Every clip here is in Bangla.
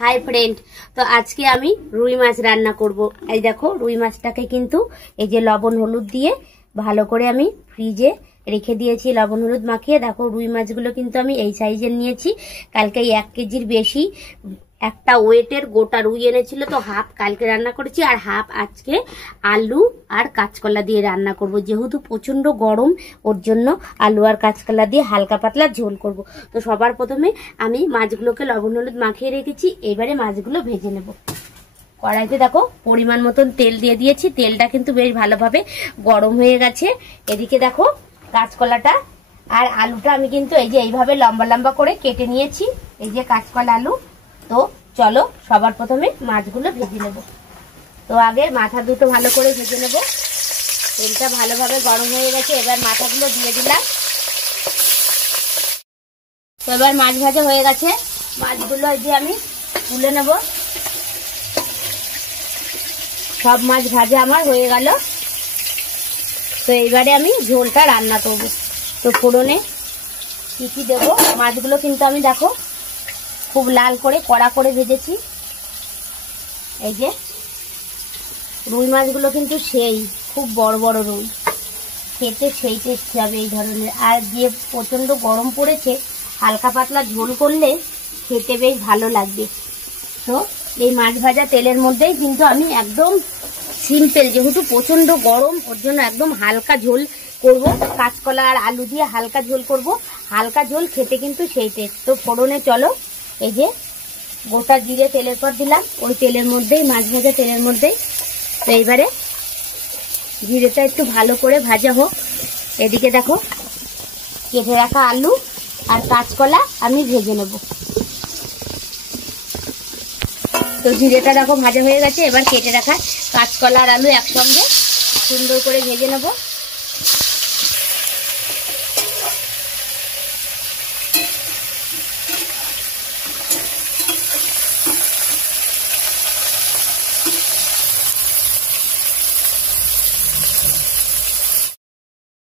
हाय फ्रेंड, तो आज के आमी रुई माछ रान्ना करब। এই দেখো রুই মাছটাকে কিন্তু এই যে লবণ হলুদ দিয়ে ভালো করে আমি ফ্রিজে রেখে দিয়েছি, লবণ হলুদ মাখিয়ে। দেখো রুই মাছগুলো কিন্তু আমি এই সাইজের নিয়েছি। কালকে 1 কেজির বেশি একটা ওয়েটের গোটা রুই এনেছিল, তো হাফ কালকে রান্না করেছি আর হাফ আজকে আলু আর কাঁচকলা দিয়ে রান্না করব। যেহেতু প্রচন্ড গরম, ওর জন্য আলু আর কাঁচকলা দিয়ে হালকা পাতলা ঝোল করব। তো সবার প্রথমে আমি মাছগুলোকে লবণ হলুদ মাখিয়ে রেখেছি, এবারে মাছগুলো ভেজে নেব। কড়াইতে দেখো পরিমাণ মতন তেল দিয়ে দিয়েছি, তেলটা কিন্তু বেশ ভালোভাবে গরম হয়ে গেছে। এদিকে দেখো কাঁচকলাটা আর আলুটা আমি কিন্তু এই যে এইভাবে লম্বা লম্বা করে কেটে নিয়েছি, এই যে কাঁচকলা আলু। তো চলো সবার প্রথমে মাছগুলো ভেজে নেব। তো আগে মাথা দুটো ভালো করে ভেজে নেব। তেলটা ভালোভাবে গরম হয়ে গেছে, এবার মাথাগুলো দিয়ে দিলাম। তো এবার মাছ ভাজা হয়ে গেছে, মাছগুলো এই যে আমি তুলে নেব। সব মাছ ভাজা আমার হয়ে গেল। তো এইবারে আমি ঝোলটা রান্না করব। তো ফোড়নে কি কি দেবো, মাছগুলো কিন্তু আমি দেখো খুব লাল করে কড়া করে ভেজেছি। এই যে রুই মাছগুলো কিন্তু সেই খুব বড় বড় রুই, খেতে সেই টেস্টি হবে এই ধরনের। আর যে প্রচন্ড গরম পড়েছে, হালকা পাতলা ঝোল করলে খেতে বেশ ভালো লাগবে। তো এই মাছ ভাজা তেলের মধ্যেই কিন্তু আমি একদম সিম্পল, যেহেতু প্রচন্ড গরম ওর জন্য একদম হালকা ঝোল করব। কাঁচকলা আর আলু দিয়ে হালকা ঝোল করব। হালকা ঝোল খেতে কিন্তু সেই টেস্ট। তো ফোড়নে চলো এই যে গোটা জিরে তেলের পর দিলাম, ওই তেলের মধ্যেই মাছ ভাজা তেলের মধ্যেই। তো এইবারে জিরেটা একটু ভালো করে ভাজা হোক। এদিকে দেখো কেটে রাখা আলু আর কাঁচকলা আমি ভেজে নেব। তো জিরেটা দেখো ভাজা হয়ে গেছে, এবার কেটে রাখা কাঁচকলা আর আলু একসঙ্গে সুন্দর করে ভেজে নেব।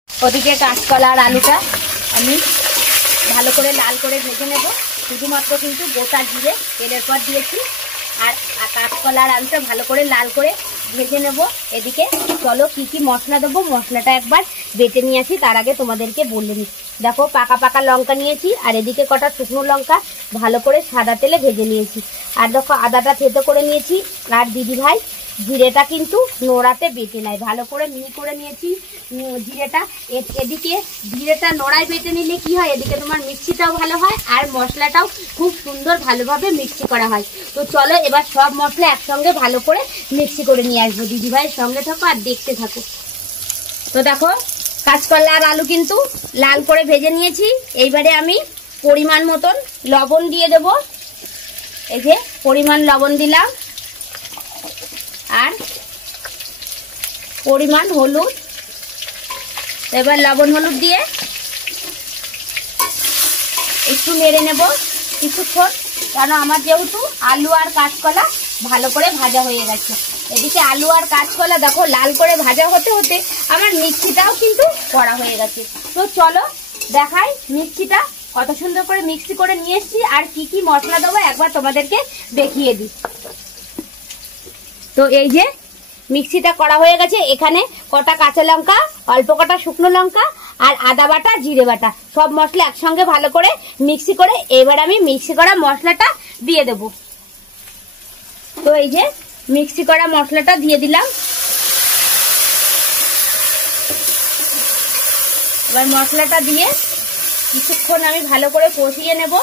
ওদিকে কাঁচকলা আর আলুটা আমি ভালো করে লাল করে ভেজে নেব। শুধুমাত্র কিন্তু গোটা জিরে তেলের পর দিয়েছি, আর কাঁচকলা আর আলুটা ভালো করে লাল করে ভেজে নেব। এদিকে চলো কি কি মশলা দেবো, মশলাটা একবার বেটে নিয়ে আসি। তার আগে তোমাদেরকে বলে নিই, দেখো পাকা পাকা লঙ্কা নিয়েছি, আর এদিকে কটা শুকনো লঙ্কা ভালো করে সাদা তেলে ভেজে নিয়েছি। আর দেখো আদাটা থেতো করে নিয়েছি। আর দিদিভাই জিরেটা কিন্তু নোড়াতে বেটে নেয়, ভালো করে মিহি করে নিয়েছি জিরেটা। এদিকে জিরেটা নোড়ায় বেটে নিলে কি হয়, এদিকে তোমার মিক্সিটাও ভালো হয় আর মশলাটাও খুব সুন্দর ভালোভাবে মিক্সি করা হয়। তো চলো এবার সব মশলা একসঙ্গে ভালো করে মিক্সি করে নিয়ে আসবো। দিদিভাইয়ের সঙ্গে থাকো আর দেখতে থাকো। তো দেখো কাঁচকলা আর আলু কিন্তু লাল করে ভেজে নিয়েছি। এইবারে আমি পরিমাণ মতন লবণ দিয়ে দেব। এই যে পরিমাণ লবণ দিলাম, আর পরিমাণ হলুদ। এবার লবণ হলুদ দিয়ে একটু নেড়ে নেব কিছুক্ষণ, কারণ আমার যেহেতু আলু আর কাঁচকলা ভালো করে ভাজা হয়ে গেছে। এদিকে আলু আর কাঁচকলা দেখো লাল করে ভাজা হতে হতে আমার মিক্সিটাও কিন্তু করা হয়ে গেছে। তো চলো দেখাই মিক্সিটা কত সুন্দর করে মিক্সি করে নিয়ে এসেছি, আর কি কি মশলা দেবো একবার তোমাদেরকে দেখিয়ে দিই। তো এই যে মিক্সিটা করা হয়ে গেছে, এখানে কটা কাঁচা লঙ্কা, অল্প কটা শুকনো লঙ্কা আর আদা বাটা জিরে বাটা সব মশলা একসঙ্গে ভালো করে মিক্সি করে এবার আমি মিক্সি করা মশলাটা দিয়ে দেব। তো এই যে মিক্সি করা মশলাটা দিয়ে দিলাম। এবার মশলাটা দিয়ে কিছুক্ষণ আমি ভালো করে কষিয়ে নেব।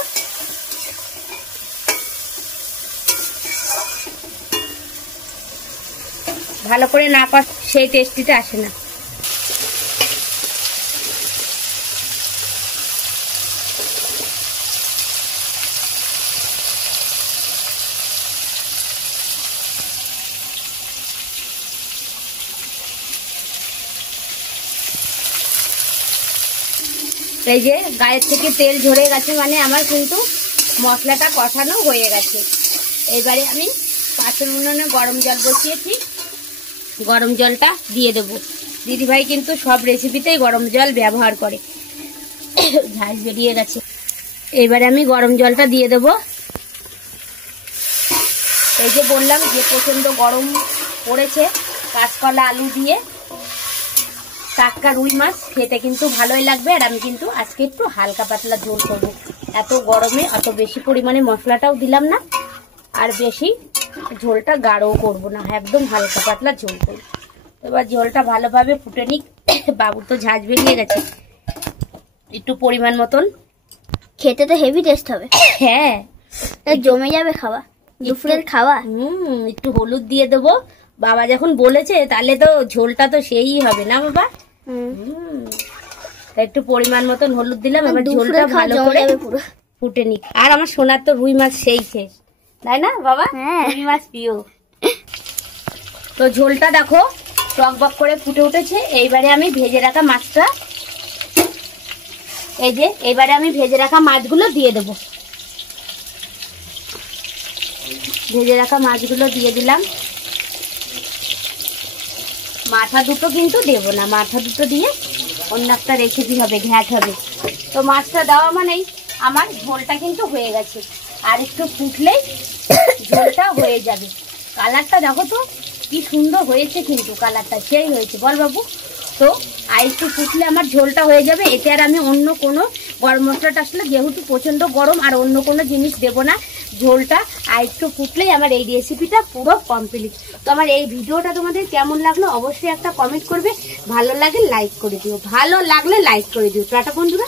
ভালো করে না কষলে সেই টেস্টিটা আসে না। এই যে গায়ের থেকে তেল ঝরে গেছে, মানে আমার কিন্তু মশলাটা কষানো হয়ে গেছে। এবারে আমি পাশের উনুনে গরম জল বসিয়েছি, গরম জলটা দিয়ে দেবো। দিদিভাই কিন্তু সব রেসিপিতেই গরম জল ব্যবহার করে, ঝাল বেরিয়ে গেছে। এবারে আমি গরম জলটা দিয়ে দেবো। এই যে বললাম যে প্রচন্ড গরম পড়েছে, কাঁচকলা আলু দিয়ে টাটকা রুই মাছ খেতে কিন্তু ভালোই লাগবে। আর আমি কিন্তু আজকে একটু হালকা পাতলা ঝোল করবো, এত গরমে অত বেশি পরিমাণে মশলাটাও দিলাম না, আর বেশি ঝোলটা গাঢ়ও করব না, একদম হালকা পাতলা ঝোল করবো। এবার ঝোলটা ভালোভাবে ফুটে নিক। বাবু তো ঝাঁঝ বেরিয়ে গেছে, একটু পরিমাণ মতন। খেতে তো হেভি টেস্ট হবে। হ্যাঁ, জমে যাবে খাওয়া, দুপুরের খাওয়া। একটু হলুদ দিয়ে দেবো, বাবা যখন বলেছে তাহলে তো ঝোলটা তো সেই হবে না বাবা। একটু পরিমাণ মতন হলুদ দিলাম। এবার ঝোলটা ভালো করে ফুটে নিক। আর আমার সোনার তো রুই মাছ সেই শেষ, তাই না বাবা? রুই মাছ প্রিয়। তো ঝোলটা দেখো টকবক করে ফুটে উঠেছে। এইবারে আমি ভেজে রাখা মাছটা, এই যে এইবারে আমি ভেজে রাখা মাছগুলো দিয়ে দেবো। ভেজে রাখা মাছগুলো দিয়ে দিলাম। মাথা দুটো কিন্তু দেবো না, মাথা দুটো দিয়ে অন্য একটা রেসিপি হবে, ঘ্যাট হবে। তো মাছটা দেওয়া মানেই আমার ঝোলটা কিন্তু হয়ে গেছে, আর একটু ফুটলেই ঝোলটা হয়ে যাবে। কালারটা দেখো তো কি সুন্দর হয়েছে, কিন্তু কালারটা সেই হয়েছে বল বাবু। তো আর একটু ফুটলে আমার ঝোলটা হয়ে যাবে। এতে আর আমি অন্য কোনো গরম মশলাটা আসলে যেহেতু প্রচণ্ড গরম, আর অন্য কোনো জিনিস দেবো না। ঝোলটা আর একটু ফুটলেই আমার এই রেসিপিটা পুরো কমপ্লিট। তো আমার এই ভিডিওটা তোমাদের কেমন লাগলো অবশ্যই একটা কমেন্ট করবে, ভালো লাগে লাইক করে দিও, ভালো লাগলে লাইক করে দিও। টাটা বন্ধুরা।